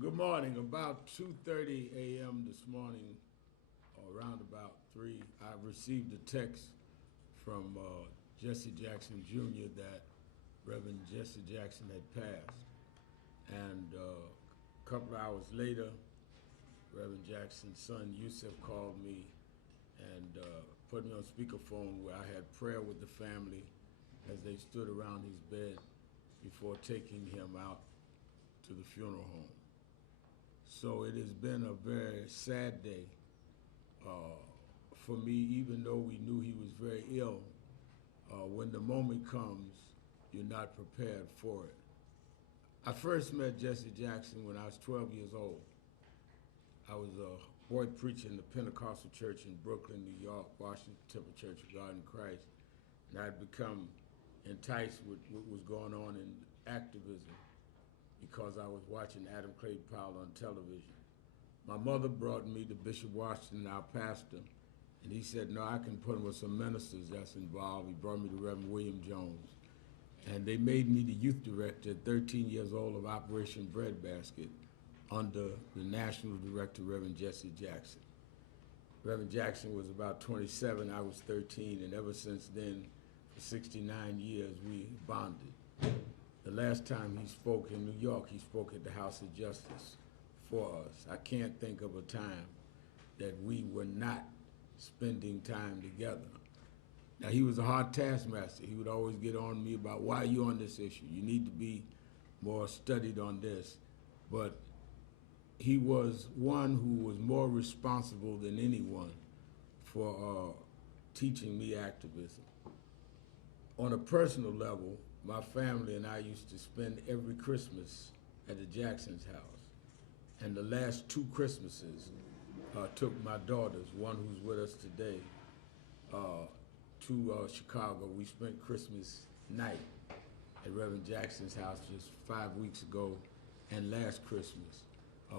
Good morning. About 2:30 a.m. this morning, or around about 3, I received a text from Jesse Jackson Jr. that Reverend Jesse Jackson had passed. And a couple of hours later, Reverend Jackson's son, Yusuf, called me and put me on speakerphone where I had prayer with the family as they stood around his bed before taking him out to the funeral home. So it has been a very sad day for me, even though we knew he was very ill. When the moment comes, you're not prepared for it. I first met Jesse Jackson when I was 12 years old. I was a boy preacher in the Pentecostal church in Brooklyn, New York, Washington Temple Church of God in Christ, and I'd become enticed with what was going on in activism because I was watching Adam Clay Powell on television. My mother brought me to Bishop Washington, our pastor, and he said, no, I can put him with some ministers that's involved. He brought me to Reverend William Jones. And they made me the youth director at 13 years old of Operation Breadbasket under the national director, Reverend Jesse Jackson. Reverend Jackson was about 27, I was 13, and ever since then, for 69 years, we bonded. The last time he spoke in New York, he spoke at the House of Justice for us. I can't think of a time that we were not spending time together. Now, he was a hard taskmaster. He would always get on me about, why are you on this issue? You need to be more studied on this. But he was one who was more responsible than anyone for teaching me activism. On a personal level, my family and I used to spend every Christmas at the Jackson's house. And the last 2 Christmases took my daughters, one who's with us today, to Chicago. We spent Christmas night at Reverend Jackson's house just 5 weeks ago, and last Christmas.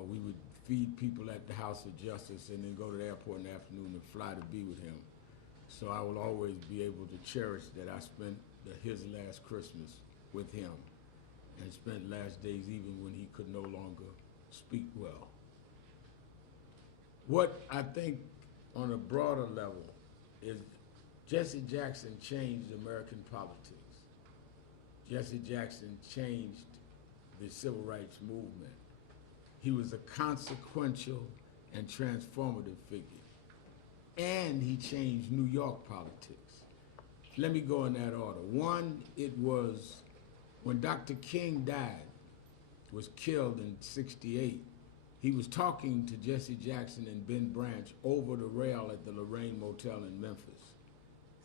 We would feed people at the House of Justice and then go to the airport in the afternoon and fly to be with him. So I will always be able to cherish that I spent his last Christmas with him and spent last days even when he could no longer speak well. What I think on a broader level is Jesse Jackson changed American politics. Jesse Jackson changed the civil rights movement. He was a consequential and transformative figure. And he changed New York politics. Let me go in that order. One, it was when Dr. King died, was killed in '68, he was talking to Jesse Jackson and Ben Branch over the rail at the Lorraine Motel in Memphis.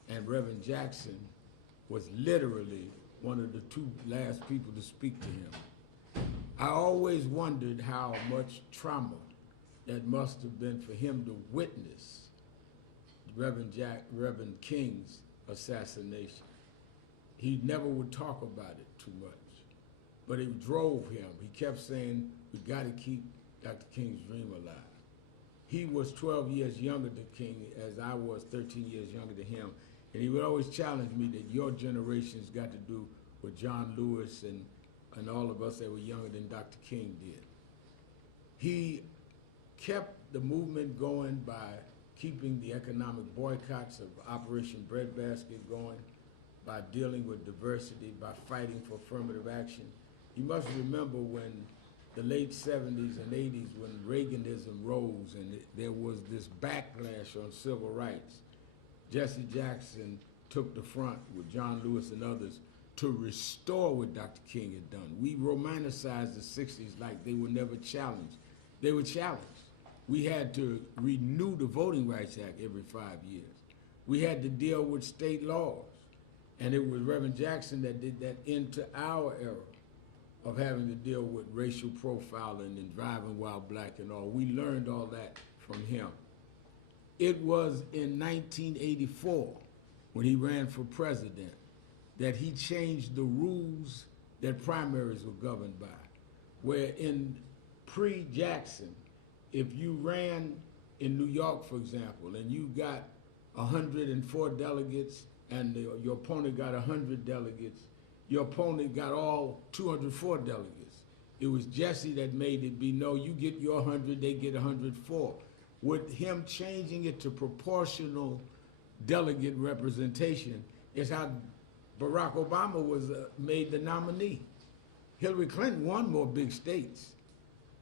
And Reverend Jackson was literally one of the 2 last people to speak to him. I always wondered how much trauma that must have been for him to witness Reverend King's assassination. He never would talk about it too much, but it drove him. He kept saying, we gotta keep Dr. King's dream alive. He was 12 years younger than King, as I was 13 years younger than him, and he would always challenge me that your generation's got to do what John Lewis and all of us that were younger than Dr. King did. He kept the movement going by keeping the economic boycotts of Operation Breadbasket going, by dealing with diversity, by fighting for affirmative action. You must remember when the late 70s and 80s, when Reaganism rose and there was this backlash on civil rights, Jesse Jackson took the front with John Lewis and others to restore what Dr. King had done. We romanticized the 60s like they were never challenged. They were challenged. We had to renew the Voting Rights Act every 5 years. We had to deal with state laws. And it was Reverend Jackson that did that into our era of having to deal with racial profiling and driving while black and all. We learned all that from him. It was in 1984, when he ran for president, that he changed the rules that primaries were governed by, where in pre-Jackson, if you ran in New York, for example, and you got 104 delegates and your opponent got 100 delegates, your opponent got all 204 delegates. It was Jesse that made it be, no, you get your 100, they get 104. With him changing it to proportional delegate representation is how Barack Obama was made the nominee. Hillary Clinton won more big states,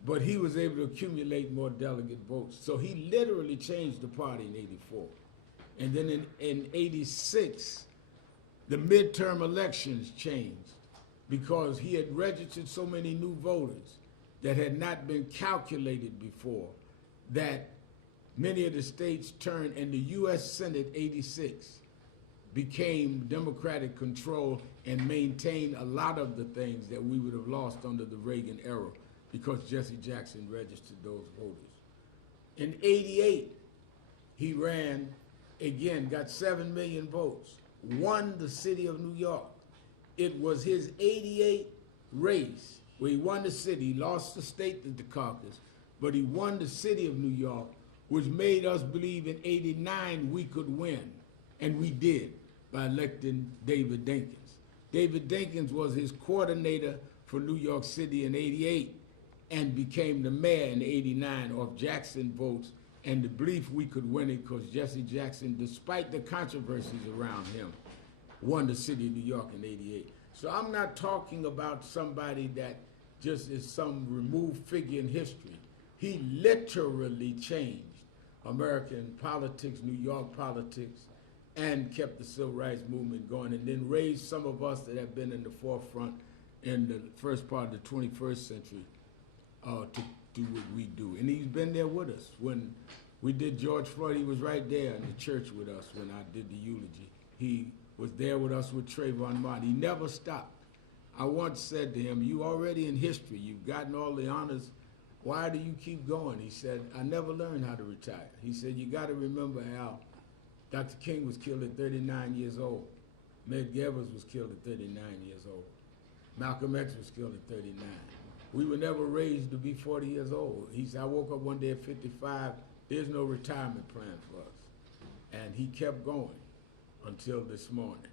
but he was able to accumulate more delegate votes. So he literally changed the party in '84. And then in '86, the midterm elections changed because he had registered so many new voters that had not been calculated before that many of the states turned, and the U.S. Senate '86 became Democratic control and maintained a lot of the things that we would have lost under the Reagan era because Jesse Jackson registered those voters. In '88, he ran again, got 7 million votes, won the city of New York. It was his '88 race where he won the city, he lost the state to the caucus, but he won the city of New York, which made us believe in '89 we could win, and we did by electing David Dinkins. David Dinkins was his coordinator for New York City in '88 and became the mayor in '89 off Jackson votes and the belief we could win it because Jesse Jackson, despite the controversies around him, won the city of New York in '88. So I'm not talking about somebody that just is some removed figure in history. He literally changed American politics, New York politics, and kept the civil rights movement going, and then raised some of us that have been in the forefront in the first part of the 21st century to do what we do. And he's been there with us. When we did George Floyd, he was right there in the church with us when I did the eulogy. He was there with us with Trayvon Martin. He never stopped. I once said to him, you already in history, you've gotten all the honors, why do you keep going? He said, I never learned how to retire. He said, you got to remember how Dr. King was killed at 39 years old. Medgar Evers was killed at 39 years old. Malcolm X was killed at 39. We were never raised to be 40 years old. He said, I woke up one day at 55, there's no retirement plan for us. And he kept going until this morning.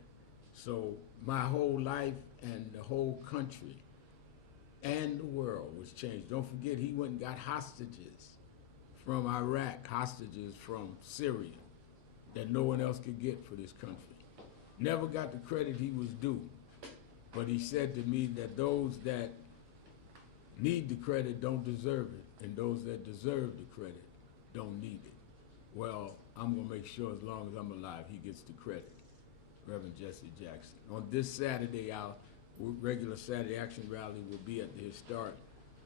So my whole life and the whole country and the world was changed. Don't forget, he went and got hostages from Iraq, hostages from Syria that no one else could get for this country. Never got the credit he was due. But he said to me that those that need the credit don't deserve it, and those that deserve the credit don't need it. Well, I'm gonna make sure as long as I'm alive, he gets the credit, Reverend Jesse Jackson. On this Saturday, our regular Saturday Action Rally will be at the historic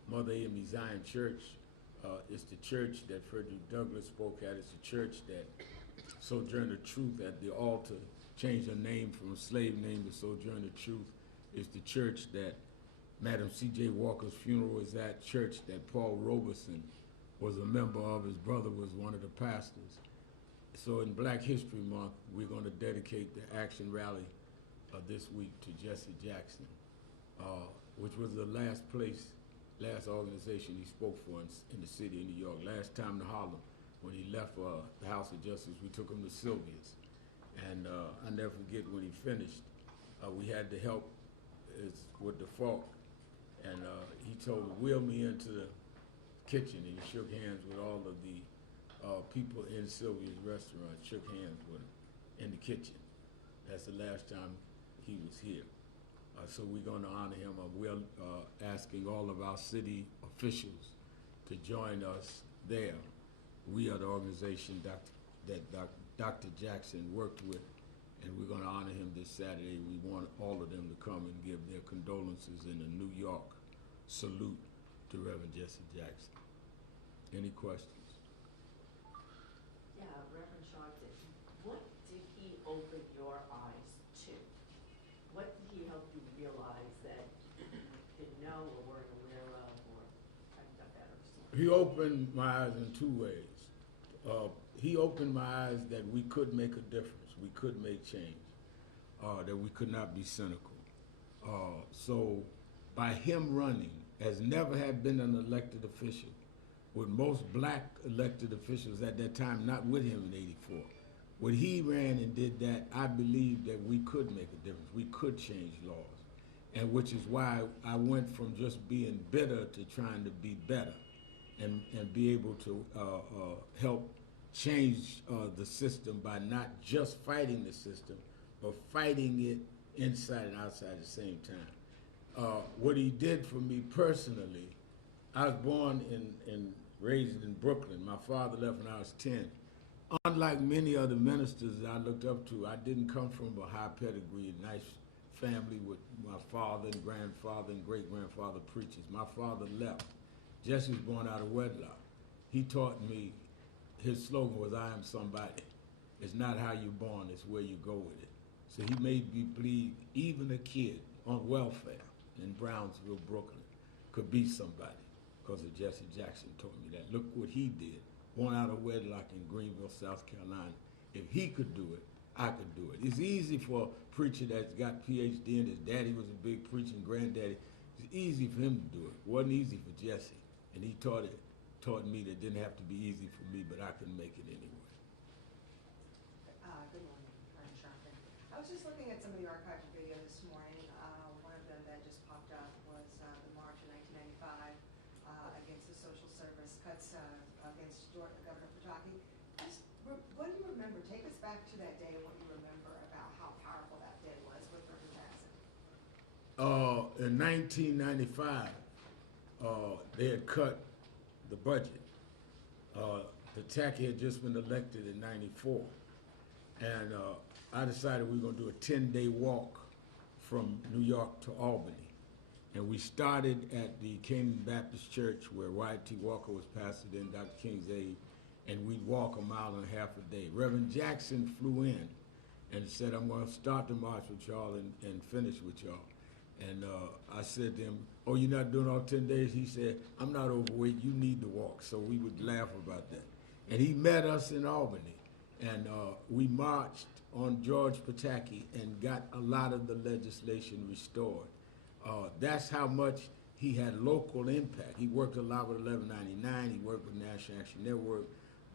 Mother Amy Zion Church. It's the church that Frederick Douglass spoke at. It's the church that Sojourner Truth at the altar changed her name from a slave name to Sojourner Truth. It's the church that Madam C.J. Walker's funeral is at, church that Paul Robeson was a member of. His brother was one of the pastors. So in Black History Month, we're going to dedicate the action rally this week to Jesse Jackson, which was the last organization he spoke for in the city of New York. Last time to Harlem, when he left the House of Justice, we took him to Sylvia's. And I'll never forget when he finished, we had to help with the fork. And he told me, wheel me into the kitchen, and he shook hands with all of the people in Sylvia's restaurant, shook hands with him in the kitchen. That's the last time he was here. So we're going to honor him. We're asking all of our city officials to join us there. We are the organization that Dr. Jackson worked with, and we're going to honor him this Saturday. We want all of them to come and give their condolences in a New York salute to Reverend Jesse Jackson. Any questions? Yeah, Reverend Sharpton, what did he open your eyes to? What did he help you realize that you didn't know or weren't aware of, or hadn't got that understanding? He opened my eyes in two ways. He opened my eyes that we could make a difference, we could make change, that we could not be cynical. So by him running, as never had been an elected official, with most black elected officials at that time not with him in '84. When he ran and did that, I believed that we could make a difference. We could change laws. and which is why I went from just being bitter to trying to be better, and be able to help change the system by not just fighting the system, but fighting it inside and outside at the same time. What he did for me personally, I was born and raised in Brooklyn. My father left when I was 10. Unlike many other ministers that I looked up to, I didn't come from a high pedigree, nice family with my father and grandfather and great-grandfather preachers. My father left. Jesse was born out of wedlock. He taught me, his slogan was, I am somebody. It's not how you're born, it's where you go with it. So he made me believe even a kid on welfare in Brownsville, Brooklyn, could be somebody because of Jesse Jackson taught me that. Look what he did. Born out of wedlock in Greenville, South Carolina. If he could do it, I could do it. It's easy for a preacher that's got PhD and his daddy was a big preacher and granddaddy. It's easy for him to do it. It wasn't easy for Jesse. And he taught me that it didn't have to be easy for me, but I could make it anyway. Good morning, I'm Sharpton. I was just looking at some of the archived video this morning. One of them that just popped up was the March of 1995 against the social service cuts against Governor Pataki. What do you remember? Take us back to that day and what you remember about how powerful that day was with Reverend Jackson. In 1995, they had cut the budget. Pataki had just been elected in 94. And I decided we were going to do a 10-day walk from New York to Albany. And we started at the Canaan Baptist Church where Wyatt T. Walker was pastor then, Dr. King's aide, and we'd walk 1.5 miles a day. Reverend Jackson flew in and said, I'm going to start the march with y'all and finish with y'all. And I said to him, oh, you're not doing all 10 days? He said, I'm not overweight, you need to walk. So we would laugh about that. And he met us in Albany. And we marched on George Pataki and got a lot of the legislation restored. That's how much he had local impact. He worked a lot with 1199, he worked with National Action Network,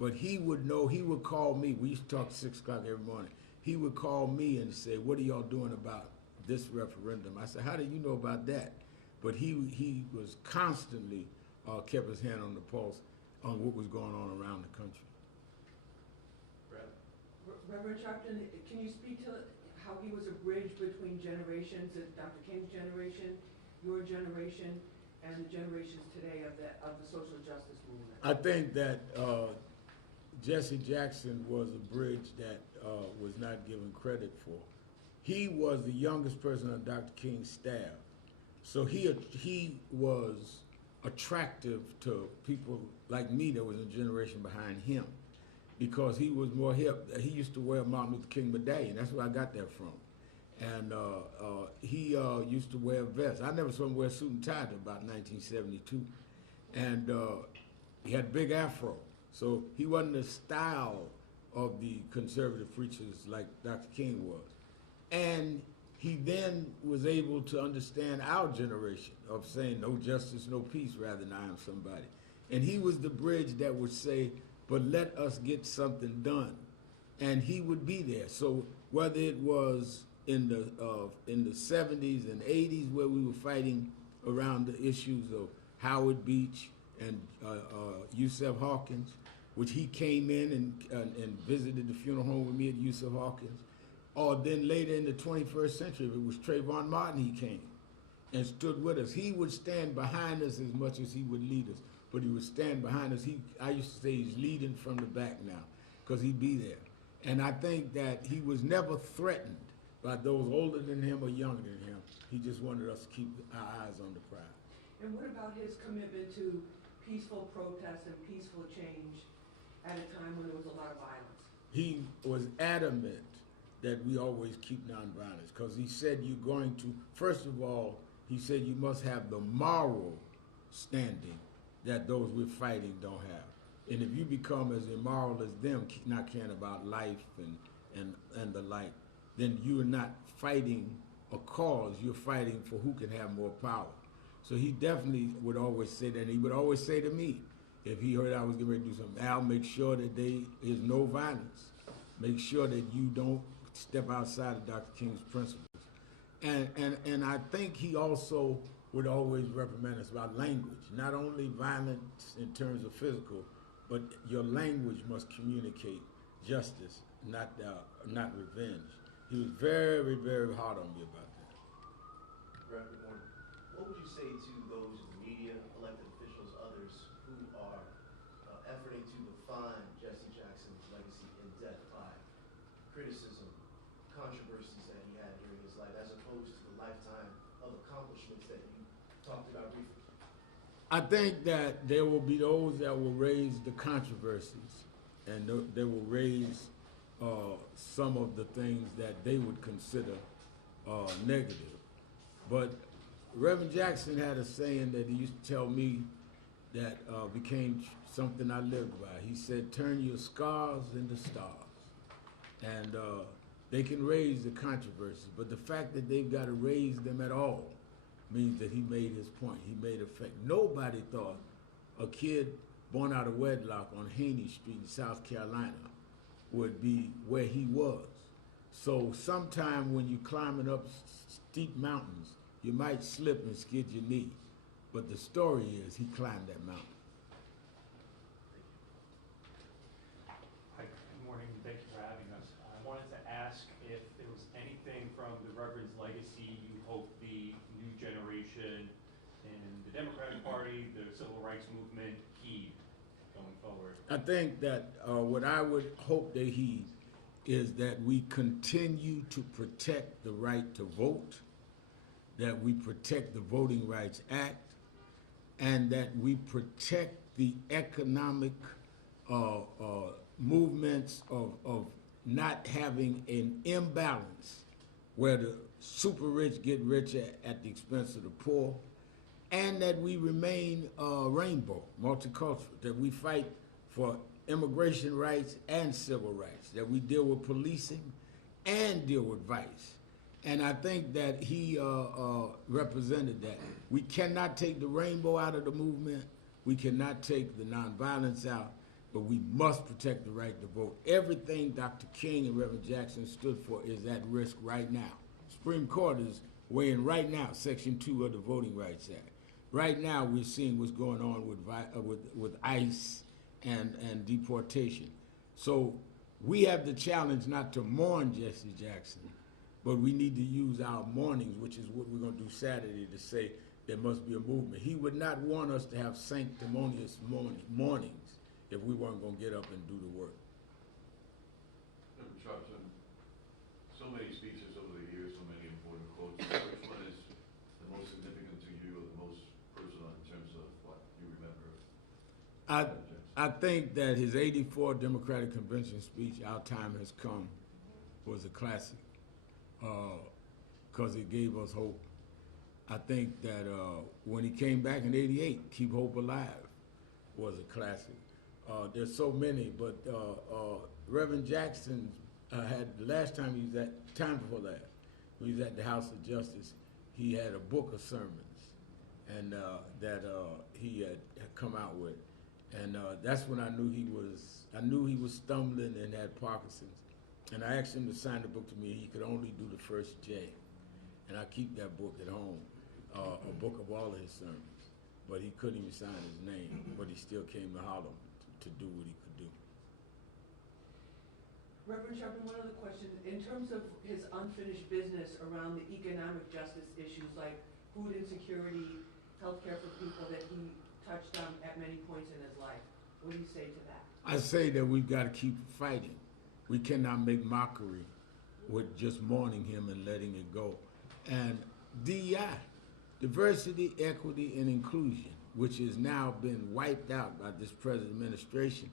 but he would know, he would call me. We used to talk 6 o'clock every morning. He would call me and say, what are y'all doing about this referendum? I said, how do you know about that? But he was constantly kept his hand on the pulse on what was going on around the country. Reverend Sharpton, can you speak to how he was a bridge between generations, Dr. King's generation, your generation, and the generations today of the social justice movement? I think that Jesse Jackson was a bridge that was not given credit for. He was the youngest person on Dr. King's staff, so he was attractive to people like me that was a generation behind him, because he was more hip. He used to wear a Martin Luther King medallion. That's where I got that from. And he used to wear a vest. I never saw him wear a suit and tie until about 1972. And he had a big afro. So he wasn't the style of the conservative preachers like Dr. King was. And he then was able to understand our generation of saying no justice, no peace, rather than I am somebody. And he was the bridge that would say, but let us get something done. And he would be there. So whether it was in the 70s and 80s where we were fighting around the issues of Howard Beach and Yusef Hawkins, which he came in and visited the funeral home with me at Yusef Hawkins, or then later in the 21st century, it was Trayvon Martin, he came and stood with us. He would stand behind us as much as he would lead us, but he would stand behind us. I used to say he's leading from the back now, because he'd be there. And I think that he was never threatened by those older than him or younger than him. He just wanted us to keep our eyes on the prize. And what about his commitment to peaceful protest and peaceful change at a time when there was a lot of violence? He was adamant that we always keep nonviolence, because he said you're going to, first of all, he said you must have the moral standing that those we're fighting don't have. And if you become as immoral as them, not caring about life and the like, then you're not fighting a cause, you're fighting for who can have more power. So he definitely would always say that, and he would always say to me, if he heard I was getting ready to do something, Al, make sure that there is no violence. Make sure that you don't step outside of Dr. King's principles. And I think he also would always reprimand us about language, not only violence in terms of physical, but your language must communicate justice, not revenge. He was very, very hard on me about that. Reverend Moore, what would you say to those in the media, elected officials, others who are efforting to define Jesse Jackson's legacy in depth by criticism, controversies that he had during his life, as opposed to the lifetime of accomplishments that you talked about briefly? I think that there will be those that will raise the controversies, and they will raise some of the things that they would consider negative. But Reverend Jackson had a saying that he used to tell me that became something I lived by. He said, "Turn your scars into stars." And they can raise the controversy, but the fact that they've got to raise them at all means that he made his point. He made effect. Nobody thought a kid born out of wedlock on Haney Street in South Carolina would be where he was. So sometime when you're climbing up steep mountains, you might slip and skid your knee. But the story is he climbed that mountain. Hi, good morning, and thank you for having us. I wanted to ask if there was anything from the Reverend's legacy you hope the new generation in the Democratic Party, the civil rights movement heed going forward. I think that what I would hope they heed is that we continue to protect the right to vote, that we protect the Voting Rights Act, and that we protect the economic movements of not having an imbalance where the super rich get richer at the expense of the poor, and that we remain rainbow, multicultural, that we fight for immigration rights and civil rights, that we deal with policing and deal with vice. And I think that he represented that. We cannot take the rainbow out of the movement. We cannot take the nonviolence out, but we must protect the right to vote. Everything Dr. King and Reverend Jackson stood for is at risk right now. Supreme Court is weighing right now Section 2 of the Voting Rights Act. Right now, we're seeing what's going on with ICE and deportation. So we have the challenge not to mourn Jesse Jackson, but we need to use our mournings, which is what we're going to do Saturday, to say there must be a movement. He would not want us to have sanctimonious mournings if we weren't going to get up and do the work. Reverend Sharpton, so many speeches over the years, so many important quotes. Which one is the most significant to you, or the most personal in terms of what you remember? I think that his '84 Democratic Convention speech, "Our Time Has Come," was a classic because it gave us hope. I think that when he came back in '88, "Keep Hope Alive" was a classic. There's so many, but Reverend Jackson had, the last time he was at, time before last, when he was at the House of Justice, he had a book of sermons and that he had come out with. And that's when I knew he was stumbling and had Parkinson's. And I asked him to sign the book to me. He could only do the first J. And I keep that book at home, a book of all of his sermons. But he couldn't even sign his name, but he still came to Harlem to do what he could do. Reverend Sharpton, one other question. In terms of his unfinished business around the economic justice issues like food insecurity, healthcare for people that he touched on at many points in his life, what do you say to that? I say that we've got to keep fighting. We cannot make mockery with just mourning him and letting it go. And DEI, diversity, equity, and inclusion, which has now been wiped out by this present administration,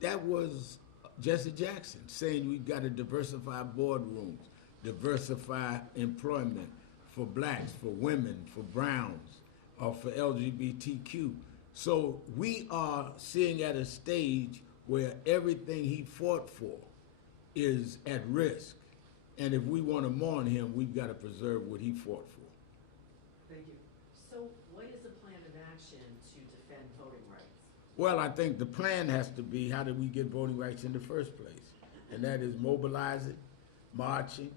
that was Jesse Jackson saying we've got to diversify boardrooms, diversify employment for blacks, for women, for browns, or for LGBTQ. So we are seeing at a stage where everything he fought for is at risk. And if we want to mourn him, we've got to preserve what he fought for. Thank you. So what is the plan of action to defend voting rights? Well, I think the plan has to be, how did we get voting rights in the first place? And that is mobilizing, marching,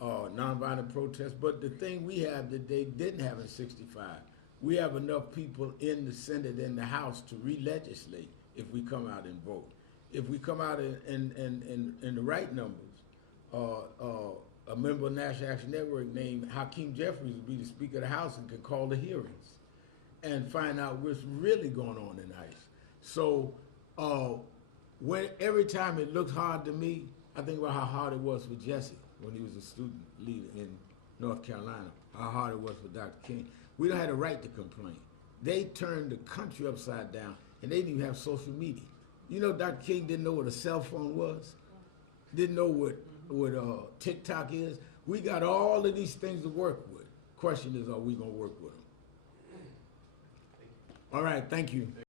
nonviolent protests. But the thing we have that they didn't have in '65, we have enough people in the Senate and the House to re-legislate if we come out and vote. If we come out in the right numbers, a member of National Action Network named Hakeem Jeffries will be the Speaker of the House and can call the hearings and find out what's really going on in ICE. So every time it looks hard to me, I think about how hard it was for Jesse when he was a student leader in North Carolina, how hard it was for Dr. King. We don't have the right to complain. They turned the country upside down, and they didn't even have social media. You know, Dr. King didn't know what a cell phone was, didn't know what TikTok is. We got all of these things to work with. Question is, are we going to work with them? All right, thank you.